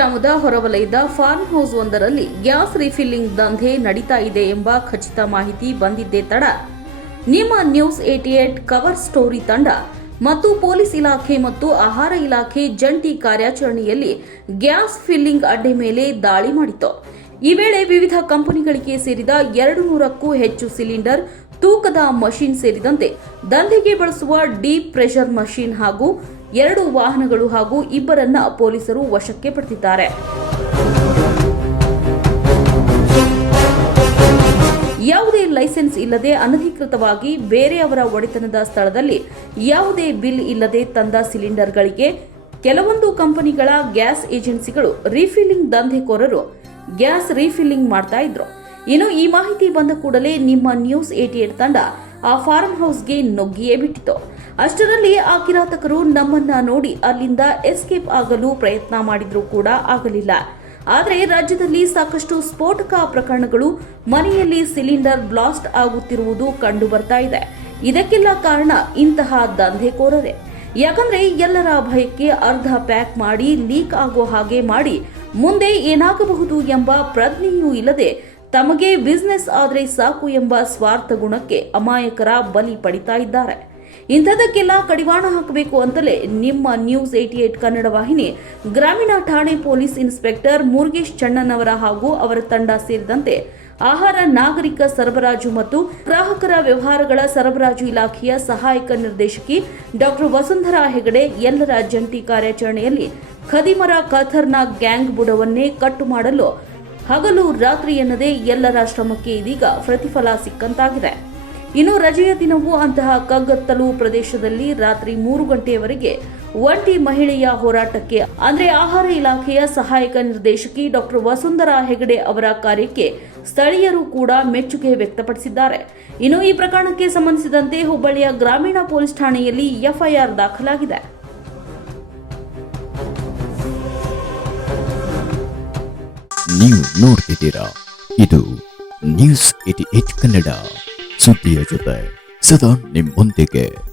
ಹೊರವಲಯದ farm house ಒಂದರಲ್ಲಿ gas refilling ದಂಧೆ ನಡೀತಾ ಇದೆ ಎಂಬ ಖಚಿತ ಮಾಹಿತಿ ಬಂದಿದ್ದೇ ತಡ. ನಿಮ್ಮ ನ್ಯೂಸ್ ಏಟಿ ಏಟ್ ಕವರ್ ಸ್ಟೋರಿ ತಂಡ ಮತ್ತು ಪೊಲೀಸ್ ಇಲಾಖೆ ಮತ್ತು ಆಹಾರ ಇಲಾಖೆ ಜಂಟಿ ಕಾರ್ಯಾಚರಣೆಯಲ್ಲಿ ಗ್ಯಾಸ್ ಫಿಲ್ಲಿಂಗ್ ಅಡ್ಡೆ ಮೇಲೆ ದಾಳಿ ಮಾಡಿತು ಈ ವೇಳೆ ವಿವಿಧ ಕಂಪನಿಗಳಿಗೆ ಸೇರಿದ ಎರಡು ನೂರಕ್ಕೂ ಹೆಚ್ಚು ಸಿಲಿಂಡರ್, ತೂಕದ ಮಷಿನ್ ಸೇರಿದಂತೆ ದಂಧೆಗೆ ಬಳಸುವ ಡೀಪ್ ಪ್ರೆಷರ್ ಮಷಿನ್ ಹಾಗೂ ಎರಡು ವಾಹನಗಳು ಹಾಗೂ ಇಬ್ಬರನ್ನ ಪೊಲೀಸರು ವಶಕ್ಕೆ ಪಡೆದಿದ್ದಾರೆ. ಯಾವುದೇ ಲೈಸೆನ್ಸ್ ಇಲ್ಲದೆ ಅನಧಿಕೃತವಾಗಿ ಬೇರೆಯವರ ಒಡೆತನದ ಸ್ಥಳದಲ್ಲಿ ಯಾವುದೇ ಬಿಲ್ ಇಲ್ಲದೆ ತಂದ ಸಿಲಿಂಡರ್ಗಳಿಗೆ ಕೆಲವೊಂದು ಕಂಪನಿಗಳ ಗ್ಯಾಸ್ ಏಜೆನ್ಸಿಗಳು ರೀಫಿಲ್ಲಿಂಗ್ ದಂಧೆಕೋರರು ಗ್ಯಾಸ್ ರೀಫಿಲ್ಲಿಂಗ್ ಮಾಡ್ತಾ ಇದ್ರು. ಇನ್ನು ಈ ಮಾಹಿತಿ ಬಂದ ಕೂಡಲೇ ನಿಮ್ಮ ನ್ಯೂಸ್ ಏಟಿಎಟ್ ತಂಡ ಆ ಫಾರ್ಮ್ ಹೌಸ್ಗೆ ನುಗ್ಗಿಯೇ ಬಿಟ್ಟಿತು. ಅಷ್ಟರಲ್ಲಿ ಆ ಕಿರಾತಕರು ನಮ್ಮನ್ನ ನೋಡಿ ಅಲ್ಲಿಂದ ಎಸ್ಕೇಪ್ ಆಗಲು ಪ್ರಯತ್ನ ಮಾಡಿದ್ರೂ ಕೂಡ ಆಗಲಿಲ್ಲ. ಆದರೆ ರಾಜ್ಯದಲ್ಲಿ ಸಾಕಷ್ಟು ಸ್ಫೋಟಕ ಪ್ರಕರಣಗಳು ಮನೆಯಲ್ಲಿ ಸಿಲಿಂಡರ್ ಬ್ಲಾಸ್ಟ್ ಆಗುತ್ತಿರುವುದು ಕಂಡು ಬರ್ತಾ ಇದೆ. ಇದಕ್ಕೆಲ್ಲ ಕಾರಣ ಇಂತಹ ದಂಧೆಕೋರರೇ. ಯಾಕಂದ್ರೆ ಎಲ್ಲರ ಭಯಕ್ಕೆ ಅರ್ಧ ಪ್ಯಾಕ್ ಮಾಡಿ ಲೀಕ್ ಆಗೋ ಹಾಗೆ ಮಾಡಿ ಮುಂದೆ ಏನಾಗಬಹುದು ಎಂಬ ಪ್ರಜ್ಞೆಯೂ ಇಲ್ಲದೆ ತಮಗೆ ಬಿಸ್ನೆಸ್ ಆದರೆ ಸಾಕು ಎಂಬ ಸ್ವಾರ್ಥ ಗುಣಕ್ಕೆ ಅಮಾಯಕರ ಬಲಿ ಪಡಿತಾ ಇದ್ದಾರೆ. ಇಂಥದಕ್ಕೆಲ್ಲ ಕಡಿವಾಣ ಹಾಕಬೇಕು ಅಂತಲೇ ನಿಮ್ಮ ನ್ಯೂಸ್ ಏಟಿ ಏಟ್ ಕನ್ನಡ ವಾಹಿನಿ, ಗ್ರಾಮೀಣ ಠಾಣೆ ಪೊಲೀಸ್ ಇನ್ಸ್ಪೆಕ್ಟರ್ ಮುರುಗೇಶ್ ಚಣ್ಣನವರ ಹಾಗೂ ಅವರ ತಂಡ ಸೇರಿದಂತೆ ಆಹಾರ, ನಾಗರಿಕ ಸರಬರಾಜು ಮತ್ತು ಗ್ರಾಹಕರ ವ್ಯವಹಾರಗಳ ಸರಬರಾಜು ಇಲಾಖೆಯ ಸಹಾಯಕ ನಿರ್ದೇಶಕಿ ಡಾಕ್ಟರ್ ವಸುಂಧರಾ ಹೆಗಡೆ ಎಲ್ಲರ ಜಂಟಿ ಕಾರ್ಯಾಚರಣೆಯಲ್ಲಿ ಖದಿಮರ ಖತರ್ನಾಕ್ ಗ್ಯಾಂಗ್ ಬುಡವನ್ನೇ ಕಟ್ಟು ಮಾಡಲು ಹಗಲು ರಾತ್ರಿ ಎನ್ನದೇ ಎಲ್ಲರ ಶ್ರಮಕ್ಕೆ ಇದೀಗ ಪ್ರತಿಫಲ ಸಿಕ್ಕಂತಾಗಿದೆ. ಇನ್ನು ರಜೆಯ ದಿನವೂ ಅಂತಹ ಕಗ್ಗತ್ತಲು ಪ್ರದೇಶದಲ್ಲಿ ರಾತ್ರಿ ಮೂರು ಗಂಟೆಯವರೆಗೆ ಒಂಟಿ ಮಹಿಳೆಯ ಹೋರಾಟಕ್ಕೆ, ಅಂದ್ರೆ ಆಹಾರ ಇಲಾಖೆಯ ಸಹಾಯಕ ನಿರ್ದೇಶಕಿ ಡಾಕ್ಟರ್ ವಸುಂಧರಾ ಹೆಗಡೆ ಅವರ ಕಾರ್ಯಕ್ಕೆ ಸ್ಥಳೀಯರು ಕೂಡ ಮೆಚ್ಚುಗೆ ವ್ಯಕ್ತಪಡಿಸಿದ್ದಾರೆ. ಇನ್ನು ಈ ಪ್ರಕರಣಕ್ಕೆ ಸಂಬಂಧಿಸಿದಂತೆ ಹುಬ್ಬಳ್ಳಿಯ ಗ್ರಾಮೀಣ ಪೊಲೀಸ್ ಠಾಣೆಯಲ್ಲಿ ಎಫ್ಐಆರ್ ದಾಖಲಾಗಿದೆ. ನೀವು ನೋಡ್ತಿದ್ದೀರಾ? ಇದು ನ್ಯೂಸ್ ಏಟಿ ಏಟ್ ಕನ್ನಡ ಸುದ್ದಿಯ ಜೊತೆ. ಸದಾ ನಿಮ್ಮೊಂದಿಗೆ.